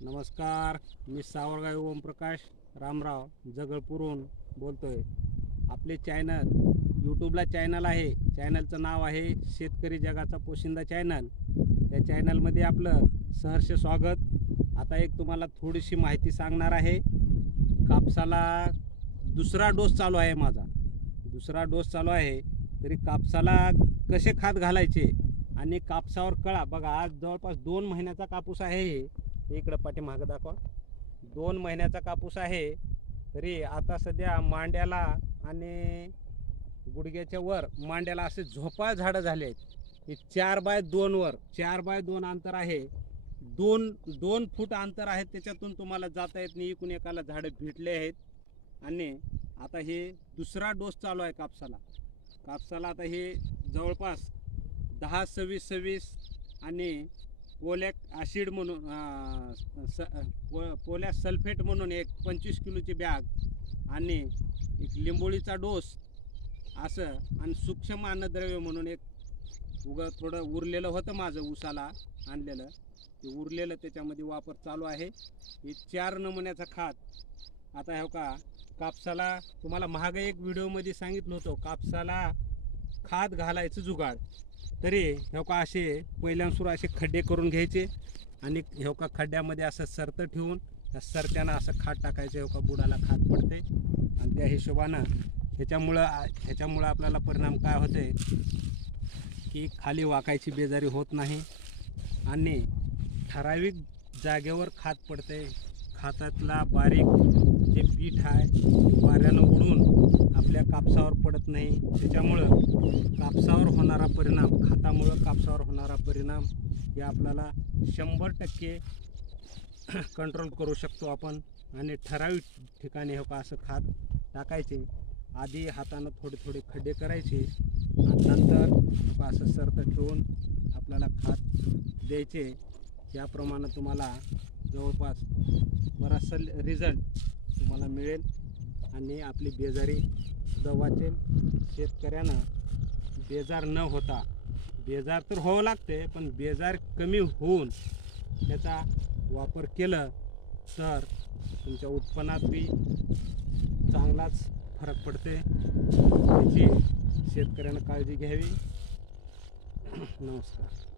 नमस्कार, मी सावरगाव ओमप्रकाश रामराव जगळपूरहून बोलतोय। आपले चॅनल यूट्यूबला चॅनल आहे, चॅनलचं नाव आहे शेतकरी जगाचा पोशिंदा चॅनल। त्या चॅनलमध्ये आपलं सहर्ष स्वागत। आता एक तुम्हाला थोडीशी माहिती सांगणार आहे। कापसाला दुसरा डोस चालू आहे, माझा दुसरा डोस चालू आहे। तरी कापसाला कसे खात घालायचे आणि कापसावर कळा बघा, आज जवळपास 2 महिन्याचा कापूस आहे। इकडं पाठीमागं दाखवा, 2 महिन्याचा कापूस आहे। तरी आता सध्या मांड्याला आणि गुडघ्याच्या वर मांड्याला असे झोपाळ झाडं झाले आहेत। हे 4x2 वर 4x2 अंतर आहे। 2 फूट अंतर आहे, त्याच्यातून तुम्हाला जाता येत नाही। इकडून एकाला झाडं भेटले आहेत आणि आता हे दुसरा डोस चालू आहे कापसाला। आता हे जवळपास 10-26-26 आणि पोलॅक ॲसिड म्हणून पोलॅक सल्फेट म्हणून एक 25 किलोची बॅग आणि एक लिंबोळीचा डोस असं, आणि सूक्ष्म अन्नद्रव्य म्हणून एक थोडं उरलेलं होतं माझं ऊसाला आणलेलं, ते उरलेलं त्याच्यामध्ये वापर चालू आहे। हे 4 नमुन्याचा खात। आता हे का कापसाला तुम्हाला मागे एक व्हिडिओमध्ये सांगितलं होतं, कापसाला खात घालायचं जुगाड। तरी हे का असे पहिल्यांसुरू असे खड्डे करून घ्यायचे आणि हे का खड्ड्यामध्ये असं सरतं ठेवून त्या सरत्यानं असं खात टाकायचं। हे का बुडाला खात पडते आणि त्या हिशोबानं ह्याच्यामुळं आपल्याला परिणाम काय होते की खाली वाकायची बेजारी होत नाही आणि ठराविक जागेवर खात पडते। खातातला बारीक जे पीठ आहे वाऱ्यानं उडून आपल्या कापसावर पडत नाही। त्याच्यामुळं कापसावर होणारा परिणाम, खातामुळं कापसावर होणारा परिणाम हे आपल्याला 100% कंट्रोल करू शकतो आपण। आणि ठराविक ठिकाणी हो का असं खात टाकायचे। आधी हातानं थोडे खड्डे करायचे आणि नंतर असं सरतं ठेवून आपल्याला खात द्यायचे। याप्रमाणे तुम्हाला जवळपास बराचसा रिझल्ट तुम्हाला मिळेल आणि आपली बेजारी सुद्धा वाचेल। शेतकऱ्यानं बेजार न होता, बेजार तर व्हावं लागते पण बेजार कमी होऊन त्याचा वापर केलं तर तुमच्या उत्पन्नात बी चांगलाच फरक पडते। याची शेतकऱ्यानं काळजी घ्यावी। नमस्कार।